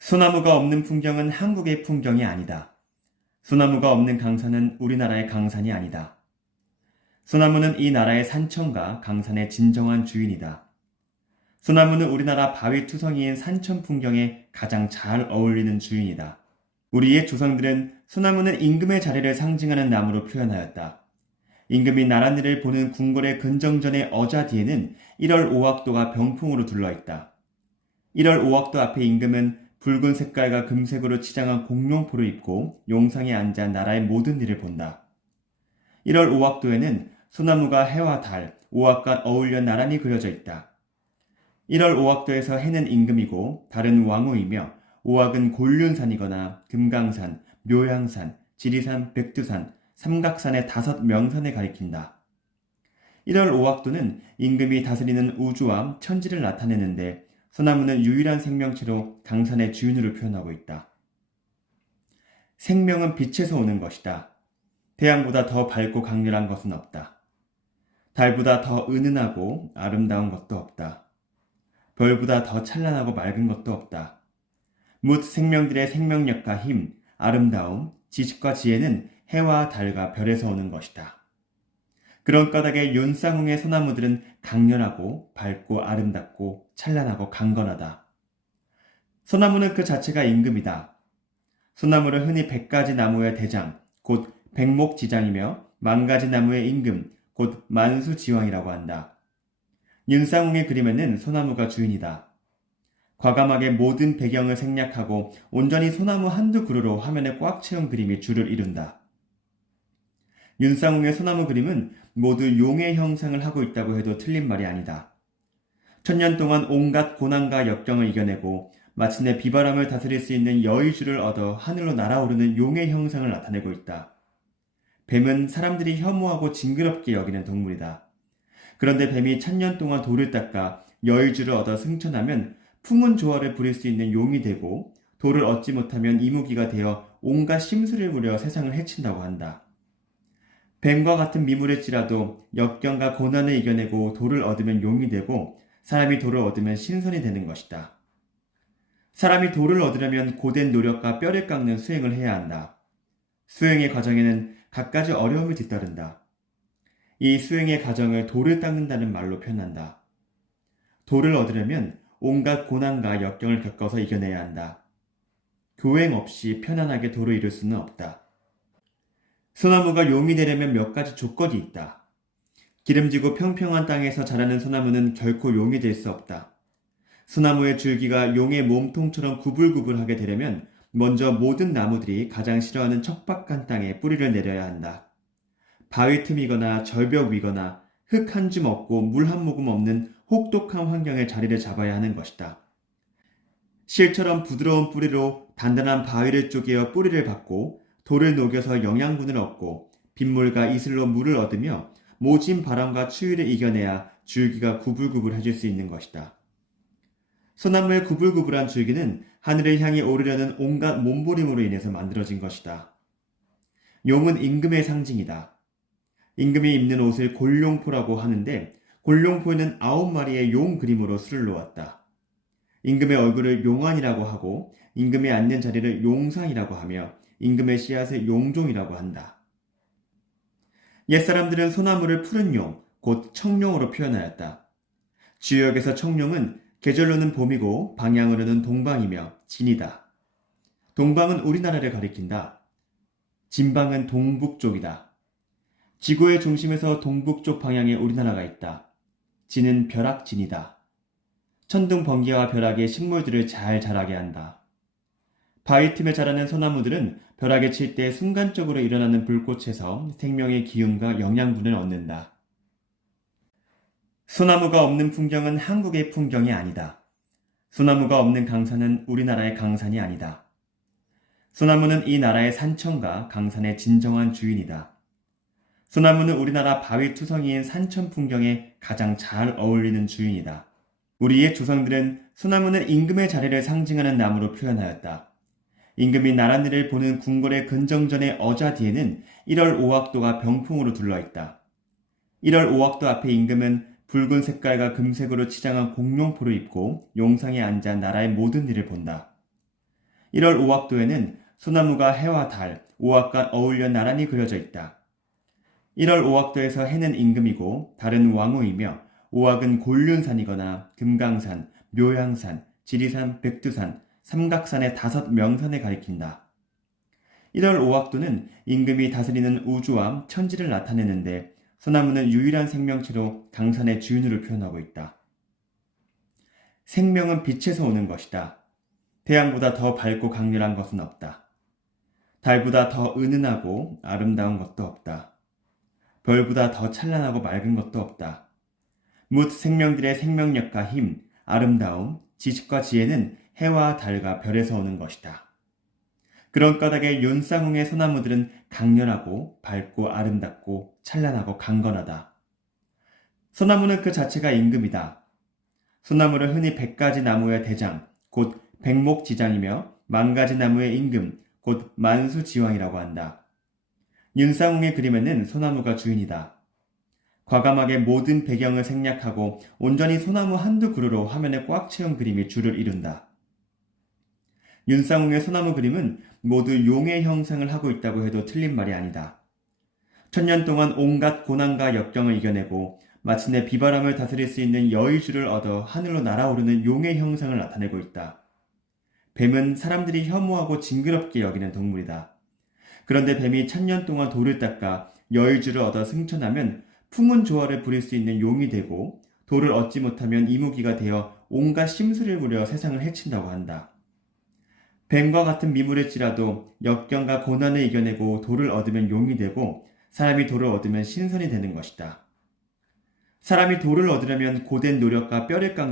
소나무가 없는 풍경은 한국의 풍경이 아니다. 소나무가 없는 강산은 우리나라의 강산이 아니다. 소나무는 이 나라의 산천과 강산의 진정한 주인이다. 소나무는 우리나라 바위투성이인 산천 풍경에 가장 잘 어울리는 주인이다. 우리의 조상들은 소나무는 임금의 자리를 상징하는 나무로 표현하였다. 임금이 나랏일을 보는 궁궐의 근정전의 어자 뒤에는 1월 5학도가 병풍으로 둘러있다. 1월 5학도 앞에 임금은 붉은 색깔과 금색으로 치장한 공룡포를 입고 용상에 앉아 나라의 모든 일을 본다. 1월 5학도에는 소나무가 해와 달, 오악과 어울려 나란히 그려져 있다. 1월 5학도에서 해는 임금이고 달은 왕후이며 오악은 곤륜산이거나 금강산, 묘향산, 지리산, 백두산, 삼각산의 5명산을 가리킨다. 1월 5학도는 임금이 다스리는 우주와 천지를 나타내는데 소나무는 유일한 생명체로 강산의 주인으로 표현하고 있다. 생명은 빛에서 오는 것이다. 태양보다 더 밝고 강렬한 것은 없다. 달보다 더 은은하고 아름다운 것도 없다. 별보다 더 찬란하고 맑은 것도 없다. 뭇 생명들의 생명력과 힘, 아름다움, 지식과 지혜는 해와 달과 별에서 오는 것이다. 그런 까닭에 윤쌍홍의 소나무들은 강렬하고 밝고 아름답고 찬란하고 강건하다. 소나무는 그 자체가 임금이다. 소나무를 흔히 100가지 나무의 대장, 곧 백목지장이며 만가지 나무의 임금, 곧 만수지왕이라고 한다. 윤쌍홍의 그림에는 소나무가 주인이다. 과감하게 모든 배경을 생략하고 온전히 소나무 한두 그루로 화면에 꽉 채운 그림이 주를 이룬다. 윤쌍홍의 소나무 그림은 모두 용의 형상을 하고 있다고 해도 틀린 말이 아니다. 천년 동안 온갖 고난과 역경을 이겨내고 마침내 비바람을 다스릴 수 있는 여의주를 얻어 하늘로 날아오르는 용의 형상을 나타내고 있다. 뱀은 사람들이 혐오하고 징그럽게 여기는 동물이다. 그런데 뱀이 천년 동안 돌을 닦아 여의주를 얻어 승천하면 풍운 조화를 부릴 수 있는 용이 되고 돌을 얻지 못하면 이무기가 되어 온갖 심술을 부려 세상을 해친다고 한다. 뱀과 같은 미물일지라도 역경과 고난을 이겨내고 돌을 얻으면 용이 되고 사람이 돌을 얻으면 신선이 되는 것이다. 사람이 돌을 얻으려면 고된 노력과 뼈를 깎는 수행을 해야 한다. 수행의 과정에는 갖가지 어려움이 뒤따른다. 이 수행의 과정을 돌을 닦는다는 말로 표현한다. 돌을 얻으려면 온갖 고난과 역경을 겪어서 이겨내야 한다. 교행 없이 편안하게 돌을 이룰 수는 없다. 소나무가 용이 되려면 몇 가지 조건이 있다. 기름지고 평평한 땅에서 자라는 소나무는 결코 용이 될 수 없다. 소나무의 줄기가 용의 몸통처럼 구불구불하게 되려면 먼저 모든 나무들이 가장 싫어하는 척박한 땅에 뿌리를 내려야 한다. 바위 틈이거나 절벽 위거나 흙 한 줌 없고 물 한 모금 없는 혹독한 환경에 자리를 잡아야 하는 것이다. 실처럼 부드러운 뿌리로 단단한 바위를 쪼개어 뿌리를 받고 돌을 녹여서 영양분을 얻고 빗물과 이슬로 물을 얻으며 모진 바람과 추위를 이겨내야 줄기가 구불구불해질 수 있는 것이다. 소나무의 구불구불한 줄기는 하늘을 향해 오르려는 온갖 몸부림으로 인해서 만들어진 것이다. 용은 임금의 상징이다. 임금이 입는 옷을 곤룡포라고 하는데 곤룡포에는 9마리의 용 그림으로 수를 놓았다. 임금의 얼굴을 용안이라고 하고 임금이 앉는 자리를 용상이라고 하며 임금의 씨앗을 용종이라고 한다. 옛사람들은 소나무를 푸른 용, 곧 청룡으로 표현하였다. 주역에서 청룡은 계절로는 봄이고 방향으로는 동방이며 진이다. 동방은 우리나라를 가리킨다. 진방은 동북쪽이다. 지구의 중심에서 동북쪽 방향에 우리나라가 있다. 진은 벼락진이다. 천둥 번개와 벼락에 식물들을 잘 자라게 한다. 바위 틈에 자라는 소나무들은 벼락에 칠 때 순간적으로 일어나는 불꽃에서 생명의 기운과 영양분을 얻는다. 소나무가 없는 풍경은 한국의 풍경이 아니다. 소나무가 없는 강산은 우리나라의 강산이 아니다. 소나무는 이 나라의 산천과 강산의 진정한 주인이다. 소나무는 우리나라 바위투성이인 산천 풍경에 가장 잘 어울리는 주인이다. 우리의 조상들은 소나무는 임금의 자리를 상징하는 나무로 표현하였다. 임금이 나랏일을 보는 궁궐의 근정전의 어자 뒤에는 1월 5학도가 병풍으로 둘러있다. 1월 5학도 앞에 임금은 붉은 색깔과 금색으로 치장한 공룡포를 입고 용상에 앉아 나라의 모든 일을 본다. 1월 오악도에는 소나무가 해와 달, 오악과 어울려 나란히 그려져 있다. 1월 오악도에서 해는 임금이고 달은 왕후이며 오악은 곤륜산이거나 금강산, 묘향산, 지리산, 백두산, 삼각산의 5명산에 가리킨다. 1월 오악도는 임금이 다스리는 우주와 천지를 나타내는데 소나무는 유일한 생명체로 강산의 주인으로 표현하고 있다. 생명은 빛에서 오는 것이다. 태양보다 더 밝고 강렬한 것은 없다. 달보다 더 은은하고 아름다운 것도 없다. 별보다 더 찬란하고 맑은 것도 없다. 뭇 생명들의 생명력과 힘, 아름다움, 지식과 지혜는 해와 달과 별에서 오는 것이다. 그런 까닭에 윤쌍홍의 소나무들은 강렬하고 밝고 아름답고 찬란하고 강건하다. 소나무는 그 자체가 임금이다. 소나무를 흔히 100가지 나무의 대장, 곧 백목지장이며 10,000가지 나무의 임금, 곧 만수지왕이라고 한다. 윤쌍홍의 그림에는 소나무가 주인이다. 과감하게 모든 배경을 생략하고 온전히 소나무 한두 그루로 화면에 꽉 채운 그림이 주를 이룬다. 윤쌍홍의 소나무 그림은 모두 용의 형상을 하고 있다고 해도 틀린 말이 아니다. 1000년 동안 온갖 고난과 역경을 이겨내고 마침내 비바람을 다스릴 수 있는 여의주를 얻어 하늘로 날아오르는 용의 형상을 나타내고 있다. 뱀은 사람들이 혐오하고 징그럽게 여기는 동물이다. 그런데 뱀이 1000년 동안 돌을 닦아 여의주를 얻어 승천하면 풍운 조화를 부릴 수 있는 용이 되고 돌을 얻지 못하면 이무기가 되어 온갖 심술을 부려 세상을 해친다고 한다. 뱀과 같은 미물일지라도 역경과 고난을 이겨내고 돌을 얻으면 용이 되고 사람이 돌을 얻으면 신선이 되는 것이다. 사람이 돌을 얻으려면 고된 노력과 뼈를 깎는